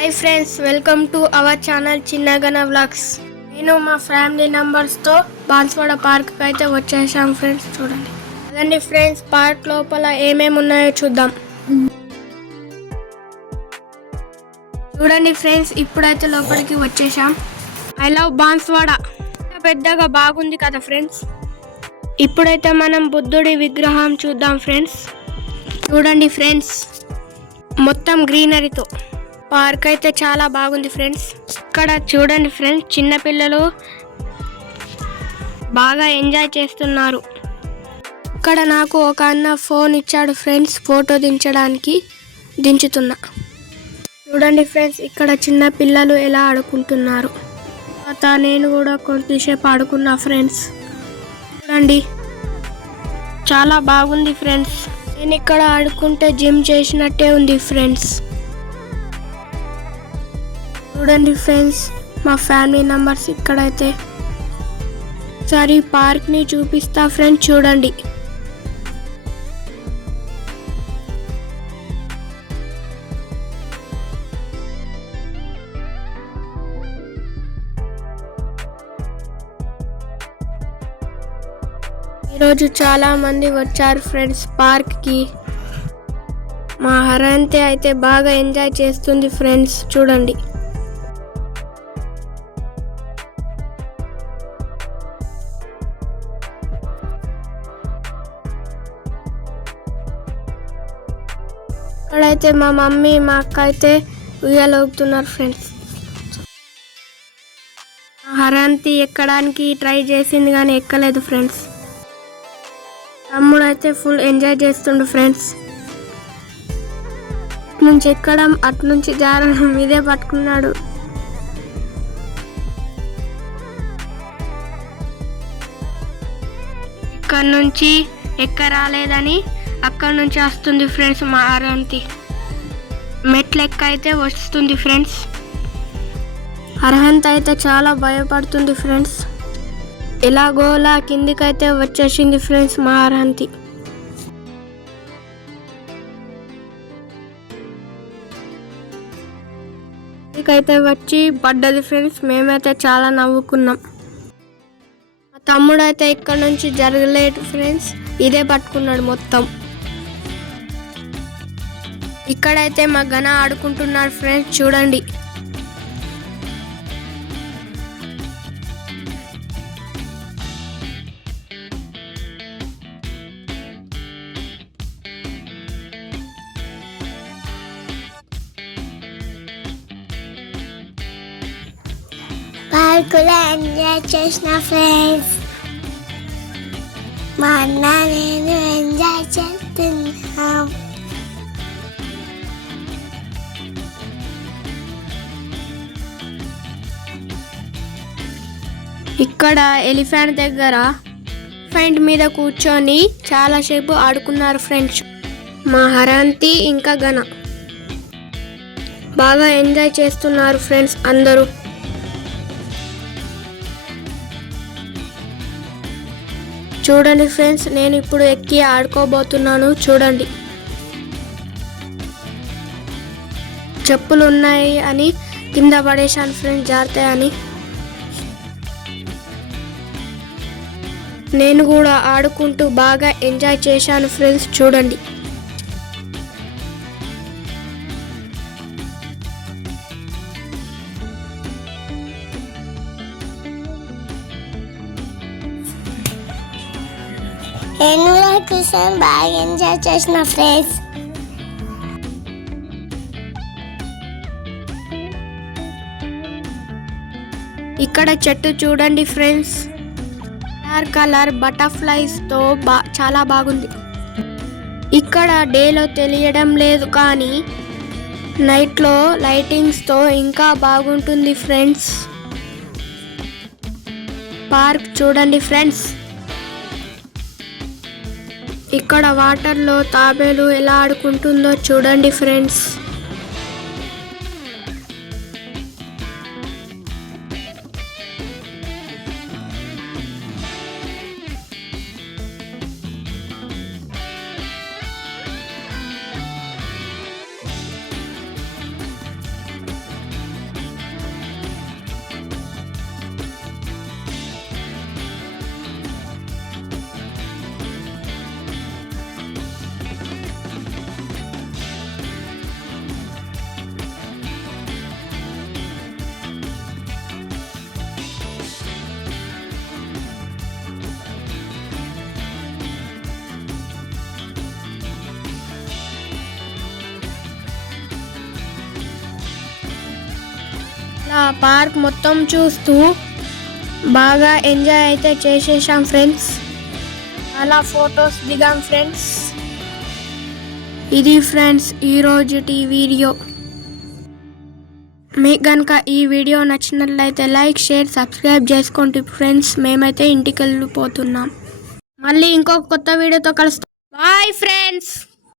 Hi friends, welcome to our channel Chinnagana vlogs. నేను మా family మెంబర్స్తో బాన్స్వాడ పార్క్ అయితే వచ్చేసాం ఫ్రెండ్స్. చూడండి అదండి ఫ్రెండ్స్, పార్క్ లోపల ఏమేమి ఉన్నాయో చూద్దాం. చూడండి ఫ్రెండ్స్, ఇప్పుడైతే లోపలికి వచ్చేసాం. I love Banswada. పెద్దగా బాగుంది కదా ఫ్రెండ్స్. ఇప్పుడైతే మనం బుద్ధుడి విగ్రహం చూద్దాం ఫ్రెండ్స్. చూడండి ఫ్రెండ్స్, మొత్తం గ్రీనరీతో పార్క్ అయితే చాలా బాగుంది ఫ్రెండ్స్. ఇక్కడ చూడండి ఫ్రెండ్స్, చిన్నపిల్లలు బాగా ఎంజాయ్ చేస్తున్నారు. ఇక్కడ నాకు ఒక అన్న ఫోన్ ఇచ్చాడు ఫ్రెండ్స్, ఫోటో దించుతున్నా. చూడండి ఫ్రెండ్స్, ఇక్కడ చిన్న పిల్లలు ఎలా ఆడుకుంటున్నారు. నేను కూడా కొద్దిసేపు ఆడుకున్నా ఫ్రెండ్స్. చూడండి చాలా బాగుంది ఫ్రెండ్స్. నేను ఇక్కడ ఆడుకుంటే జిమ్ చేసినట్టే ఉంది ఫ్రెండ్స్. చూడండి ఫ్రెండ్స్, మా ఫ్యామిలీ మెంబర్స్ ఇక్కడైతే ఒకసారి పార్క్ని చూపిస్తా ఫ్రెండ్స్. చూడండి ఈరోజు చాలా మంది వచ్చారు ఫ్రెండ్స్ పార్క్కి. మా హరంతి అయితే బాగా ఎంజాయ్ చేస్తుంది ఫ్రెండ్స్. చూడండి ఇక్కడైతే మా మమ్మీ మా అక్క అయితే ఉయ్యాలవుతున్నారు ఫ్రెండ్స్. హరంతి ఎక్కడానికి ట్రై చేసింది కానీ ఎక్కలేదు ఫ్రెండ్స్. తమ్ముడు అయితే ఫుల్ ఎంజాయ్ చేస్తుండు ఫ్రెండ్స్. ఇటు నుంచి ఎక్కడం, అటు నుంచి జారడం ఇదే పట్టుకున్నాడు. ఇక్కడ నుంచి ఎక్కరాలేదని అక్కడ నుంచి వస్తుంది ఫ్రెండ్స్. మా అర్హంతి మెట్లు ఎక్క అయితే వస్తుంది ఫ్రెండ్స్. అర్హంతి అయితే చాలా భయపడుతుంది ఫ్రెండ్స్. ఎలాగోలా కిందికైతే వచ్చేసింది ఫ్రెండ్స్ మా అర్హంతి. కిందికైతే వచ్చి పడ్డది ఫ్రెండ్స్. మేమైతే చాలా నవ్వుకున్నాం. మా తమ్ముడు అయితే ఇక్కడ నుంచి జరగలేదు ఫ్రెండ్స్, ఇదే పట్టుకున్నాడు మొత్తం. ఇక్కడైతే మా గణ ఆడుకుంటున్నాడు ఫ్రెండ్స్. చూడండి పార్కులో ఎంజాయ్ చేసిన ఫ్రెండ్స్. మా అన్న నేను ఎంజాయ్ చేస్తున్నాం. ఇక్కడ ఎలిఫెంట్ దగ్గర ఎలిఫెంట్ మీద కూర్చొని చాలాసేపు ఆడుకున్నారు ఫ్రెండ్స్. మా హరంతి ఇంకా గణ బాగా ఎంజాయ్ చేస్తున్నారు ఫ్రెండ్స్ అందరూ. చూడండి ఫ్రెండ్స్, నేను ఇప్పుడు ఎక్కి ఆడుకోబోతున్నాను. చూడండి చెప్పులు ఉన్నాయి అని కింద పడేశాను ఫ్రెండ్స్, జారుతాయని. నేను కూడా ఆడుకుంటూ బాగా ఎంజాయ్ చేశాను ఫ్రెండ్స్. చూడండి నేను కూడా కూర్చొని బాగా ఎంజాయ్ చేసిన ఫ్రెండ్స్. ఇక్కడ చెట్టు చూడండి ఫ్రెండ్స్, కలర్ బటర్ఫ్లైస్ తో చాలా బాగుంది. ఇక్కడ డేలో తెలియడం లేదు కానీ నైట్లో లైటింగ్స్ తో ఇంకా బాగుంటుంది ఫ్రెండ్స్. పార్క్ చూడండి ఫ్రెండ్స్. ఇక్కడ వాటర్లో తాబేలు ఎలా ఆడుకుంటుందో చూడండి ఫ్రెండ్స్. ఇలా పార్క్ మొత్తం చూస్తూ బాగా ఎంజాయ్ అయితే చేసేసాం ఫ్రెండ్స్. అలా ఫొటోస్ దిగాం ఫ్రెండ్స్. ఇది ఫ్రెండ్స్ ఈరోజుటి వీడియో. మీకు కనుక ఈ వీడియో నచ్చినట్లయితే లైక్, షేర్, సబ్స్క్రైబ్ చేసుకోండి ఫ్రెండ్స్. మేమైతే ఇంటికి వెళ్ళిపోతున్నాం. మళ్ళీ ఇంకొక కొత్త వీడియోతో కలుస్తాం. Bye friends.